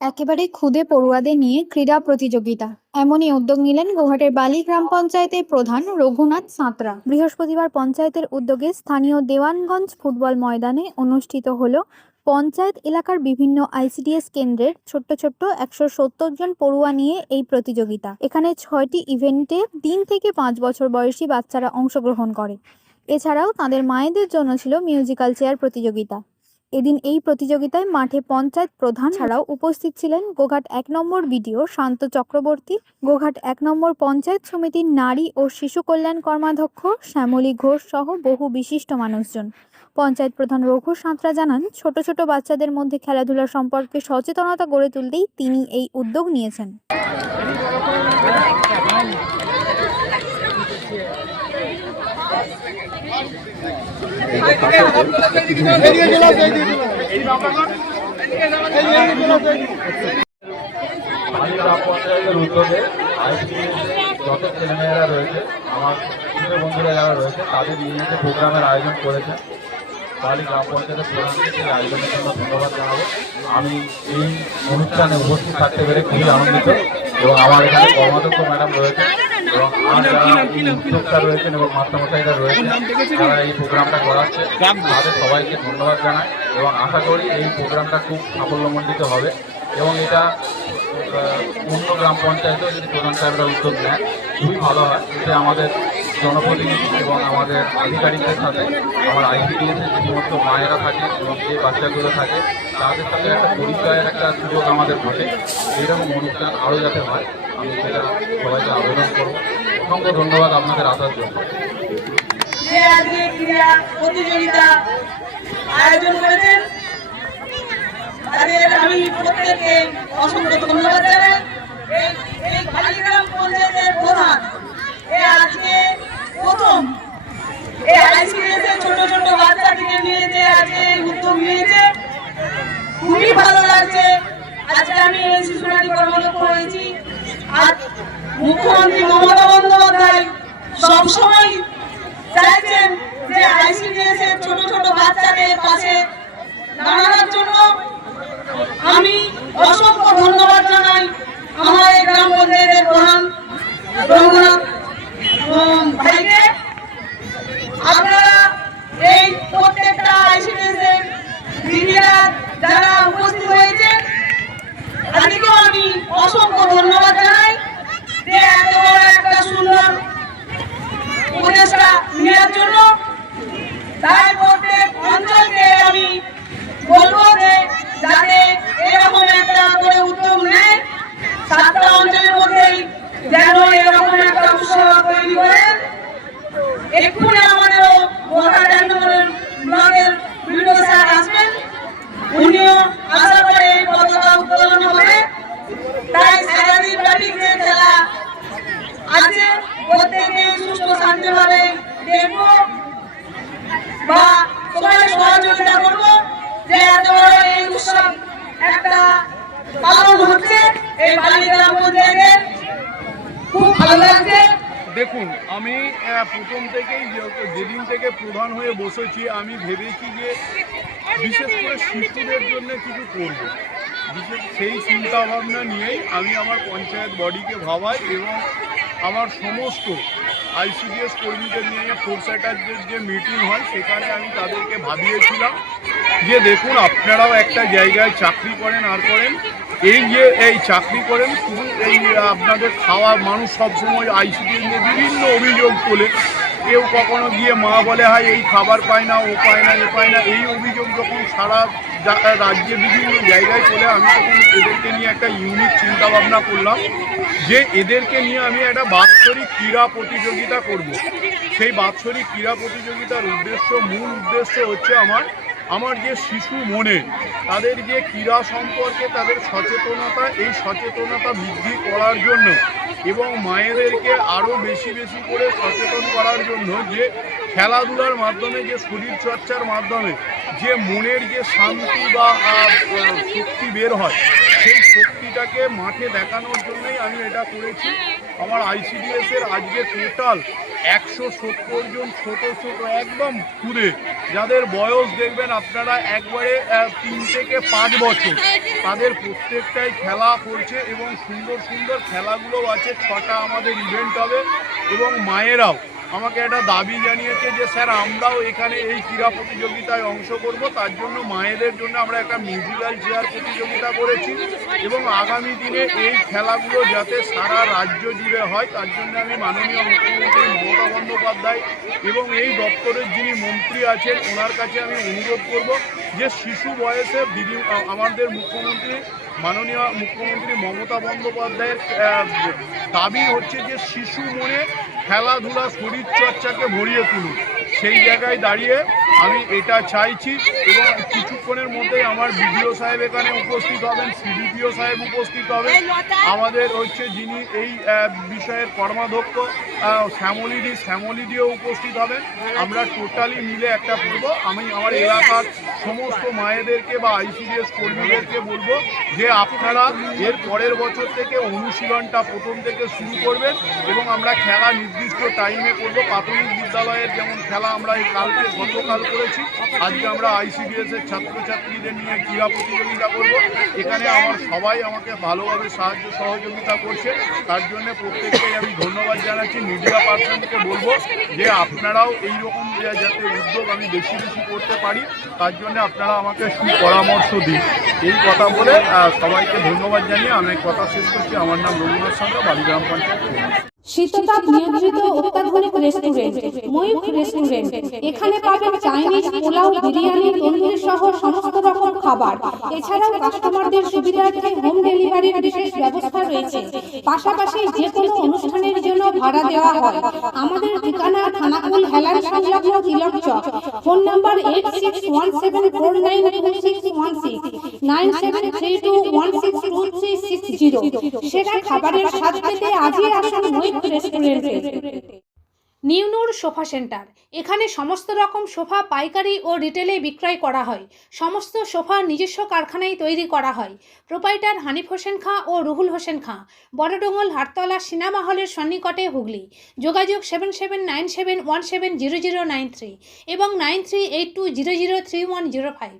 একেবারে খুদে পড়ুয়াদের নিয়ে ক্রীড়া প্রতিযোগিতা, এমনই উদ্যোগ নিলেন গোঘাটের বালি গ্রাম পঞ্চায়েতের প্রধান রঘুনাথ সাঁতরা। বৃহস্পতিবার পঞ্চায়েতের উদ্যোগে স্থানীয় দেওয়ানগঞ্জ ফুটবল ময়দানে অনুষ্ঠিত হল পঞ্চায়েত এলাকার বিভিন্ন আইসিডিএস কেন্দ্রের ছোট্ট ছোট্ট 170 জন পড়ুয়া নিয়ে এই প্রতিযোগিতা। এখানে 6টি ইভেন্টে 3 থেকে 5 বছর বয়সী বাচ্চারা অংশগ্রহণ করে। এছাড়াও তাদের মায়েদের জন্য ছিল মিউজিক্যাল চেয়ার প্রতিযোগিতা। এদিন এই প্রতিযোগিতায় মাঠে পঞ্চায়েত প্রধান ছাড়াও উপস্থিত ছিলেন গোঘাট 1 নম্বর বিডিও শান্ত চক্রবর্তী, গোঘাট 1 নম্বর পঞ্চায়েত সমিতির নারী ও শিশু কল্যাণ কর্মাধ্যক্ষ শ্যামলী ঘোষ সহ বহু বিশিষ্ট মানুষজন। পঞ্চায়েত প্রধান রঘু সাঁতরা জানান, ছোট ছোট বাচ্চাদের মধ্যে খেলাধুলা সম্পর্কে সচেতনতা গড়ে তুলতেই তিনি এই উদ্যোগ নিয়েছেন। উদ্যোগে যত ছেলেমেয়েরা রয়েছে, আমার বন্ধুরা যারা রয়েছে, তাদের নিয়ে প্রোগ্রামের আয়োজন করেছে। বালি গ্রাম পঞ্চায়েতের প্রধানকে সেই আয়োজনের জন্য ধন্যবাদ জানাবো। আমি এই অনুষ্ঠানে উপস্থিত থাকতে পেরে খুবই আনন্দিত এবং আমার এখানে কর্মাধ্যক্ষ ম্যাডাম রয়েছে এবং আর যারা উদ্যোক্তা রয়েছেন এবং মাস্টারমশাইরা রয়েছেন, তারা এই প্রোগ্রামটা করাচ্ছে, তাদের সবাইকে ধন্যবাদ জানাই এবং আশা করি এই প্রোগ্রামটা খুব সাফল্যমণ্ডিত হবে এবং এটা অন্য গ্রাম পঞ্চায়েতেও যদি প্রধান সাহেবরা উদ্যোগ নেয় খুবই ভালো হয়। এতে আমাদের জনপ্রতিনিধি এবং আমাদের আধিকারিকদের সাথে আমার আইসিডিএসের যে সমস্ত মায়েরা থাকে এবং যে বাচ্চাগুলো থাকে তাদের সাথে একটা পরিচয়ের একটা সুযোগ আমাদের ঘটে। এইরকম অনুষ্ঠান আরও যাতে হয় আমি সেটা সবাইকে আবেদন করবো। অসংখ্য ধন্যবাদ আপনাদের আসার জন্য। প্রতিযোগিতা আয়োজন করেছেন তাদের আমি প্রত্যেককে অসংখ্য ধন্যবাদ জানাই। এই বালিগ্রাম পঞ্চায়েতের প্রধান আজকে প্রথম এই আইসিডিএসের ছোট ছোট বাচ্চাটিকে নিয়ে যে আজকে উদ্যোগ নিয়েছে, খুবই ভালো লাগছে। আজকে আমি এই শিশুনারী কর্মদক্ষ হয়েছি। আর মুখ্যমন্ত্রী মমতা বন্দ্যোপাধ্যায় সবসময় চাইছেন যে আইসিডিএস এর ছোট ছোট বাচ্চাদের পাশে দাঁড়ানোর জন্য। আমি অসংখ্য ধন্যবাদ জানাই আমার এই গ্রাম পঞ্চায়েতের প্রধান রঘুনাথ ভাইকে। আপনারা এই প্রত্যেকটা আইসিডিএস এর দিদিরা যারা উপস্থিত হয়েছেন তাদেরকেও আমি অসংখ্য ধন্যবাদ জানাই যে এত বড় একটা সুন্দর উপদেশটা নেওয়ার জন্য। তাই প্রত্যেক অঞ্চলকে আমি বলবো যে যাতে এরকম একটা করে উদ্যোগ নেয়, 7টা অঞ্চলের মধ্যেই যেন এরকম একটা উৎসব তৈরি করেন। এক্ষুনি আমাদেরও গোঘাট 1 নম্বর ব্লকের বিডিও স্যার আসবেন, উনিও আশা করে এই পতাকা উত্তোলন হবে। তাই সারাদিন ব্যাপী যে খেলা আছে প্রত্যেকে সুস্থ শান্তিভাবে দেখবো বা সবাই সহযোগিতা করবো যে এত বড় এই উৎসব একটা পালন হচ্ছে এই বালিগ্রাম পঞ্চায়েতের। খুব ভালো লাগছে। দেখুন, আমি প্রথম থেকেই যেদিন থেকে প্রধান হয়ে বসেছি আমি ভেবেছি যে বিশেষ করে শিশুদের জন্য কিছু করব। সেই চিন্তা ভাবনা নিয়েই আমি আমার পঞ্চায়েত বডিকে ভাবাই এবং আমার সমস্ত আইসিডিএস কর্মীদের নিয়ে ফোরসাইটারদের যে মিটিং হয় সেখানে আমি তাদেরকে ভাবিয়েছিলাম যে দেখুন, আপনারাও একটা জায়গায় চাকরি করেন আর করেন, এই যে এই চাকরি করেন শুধু এই আপনাদের খাওয়া মানুষ সবসময় আইসিডিএস নিয়ে বিভিন্ন অভিযোগ তোলে। কেউ কখনো গিয়ে মা বলে হয় এই খাবার পায় না, ও পায় না, এ পায় না। এই অভিযোগ যখন সারা রাজ্যে বিভিন্ন জায়গায় চলে, আমি তখন এদেরকে নিয়ে একটা ইউনিক চিন্তা ভাবনা করলাম যে এদেরকে নিয়ে আমি একটা বাৎসরিক ক্রীড়া প্রতিযোগিতা করব। সেই বাৎসরিক ক্রীড়া প্রতিযোগিতার মূল উদ্দেশ্য হচ্ছে আমার যে শিশু মনে তাদের যে ক্রীড়া সম্পর্কে তাদের সচেতনতা, এই সচেতনতা বৃদ্ধি করার জন্য এবং মায়েদেরকে আরও বেশি বেশি করে সচেতন করার জন্য যে খেলাধুলার মাধ্যমে, যে শরীরচর্চার মাধ্যমে যে মনের যে শান্তি বা শক্তি বের হয়, সেই শক্তিটাকে মাঠে দেখানোর জন্যই আমি এটা করেছি। আমার আইসিডিএসের আজকে টোটাল 170 জন ছোট ছোট একদম খুদে, যাদের বয়স দেখবেন আপনারা একবারে 3 থেকে 5 বছর, তাদের প্রত্যেকটাই খেলা করছে এবং সুন্দর সুন্দর খেলাগুলো আছে। 6টা আমাদের ইভেন্ট হবে এবং মায়েরাও আমাকে একটা দাবি জানিয়েছে যে স্যার আমরাও এখানে এই ক্রীড়া প্রতিযোগিতায় অংশ করব। তার জন্য মায়েদের জন্য আমরা একটা মিউজিক্যাল চেয়ার প্রতিযোগিতা করেছি এবং আগামী দিনে এই খেলাগুলো যাতে সারা রাজ্য জুড়ে হয় তার জন্য আমি মাননীয় মুখ্যমন্ত্রী মমতা বন্দ্যোপাধ্যায় এবং এই দপ্তরের যিনি মন্ত্রী আছেন ওনার কাছে আমি অনুরোধ করব যে শিশু বয়সে আমাদের মাননীয় মুখ্যমন্ত্রী মমতা বন্দ্যোপাধ্যায়ের দাবি হচ্ছে যে শিশু মনে খেলাধুলা শরীরচর্চাকে ভরিয়ে তুলুন। সেই জায়গায় দাঁড়িয়ে আমি এটা চাইছি এবং কিছুক্ষণের মধ্যেই আমার বিডিও সাহেব এখানে উপস্থিত হবেন, সিডিপিও সাহেব উপস্থিত হবেন, আমাদের হচ্ছে যিনি এই বিষয়ের কর্মাধ্যক্ষ শ্যামলিদিও উপস্থিত হবেন। আমরা টোটালি মিলে একটা করব। আমি আমার এলাকার সমস্ত মায়েদেরকে বা আইসিডিএস কর্মীদেরকে বলবো যে আপনারা এর পরের বছর থেকে অনুশীলনটা প্রথম থেকে শুরু করবেন এবং আমরা খেলা নির্দিষ্ট টাইমে করব। প্রাথমিক বিদ্যালয়ের যেমন খেলা আমরা এই গতকাল করেছি, আজকে আমরা আইসিডিএস এর ছাত্রছাত্রীদের নিয়ে ক্রীড়া প্রতিযোগিতা করব। এখানে আমার সবাই আমাকে ভালোভাবে সাহায্য সহযোগিতা করছে, তার জন্য প্রত্যেককেই আমি ধন্যবাদ জানাচ্ছি। মিডিয়া পার্সনকে বলবো যে আপনারাও এইরকম যাতে উদ্যোগ আমি বেশি বেশি করতে পারি তার জন্য আপনারা আমাকে সুপরামর্শ দিন। এই কথা বলে সবাইকে ধন্যবাদ জানিয়ে আমি কথা শেষ করছি। আমার নাম রঘুনাথ সাঁতরা, বালিগ্রাম পঞ্চায়েত। শীততাপ নিয়ন্ত্রিত অত্যাধুনিক রেস্টুরেন্ট ময়ূখ রেস্টুরেন্ট। এখানে পাবেন চাইনিজ, পোলাও, বিরিয়ানি, তন্দুরি সহ সমস্ত রকম খাবার। এছাড়াও কাস্টমারদের সুবিধার্থে হোম ডেলিভারির বিশেষ ব্যবস্থা রয়েছে। পাশাপাশি যে কোনো অনুষ্ঠানের জন্য ভাড়া দেওয়া হয়। আমাদের ঠিকানা খানাকুল হেলান সংলগ্ন তিলক চক। Phone number 8617492616 9732162360। সেরা খাবারের স্বাদ পেতে আজই আসুন ময়ূখ রেস্টুরেন্টে। নিউনুর সোফা সেন্টার। এখানে সমস্ত রকম সোফা পাইকারি ও রিটেলে বিক্রয় করা হয়। সমস্ত সোফা নিজস্ব কারখানায় তৈরি করা হয়। প্রোপাইটার হানিফ হোসেন খাঁ ও রুহুল হোসেন খাঁ, বড়ডোঙ্গল হাটতলা সিনেমা হলের সন্নিকটে, হুগলি। যোগাযোগ 7797170093 এবং 9382003105।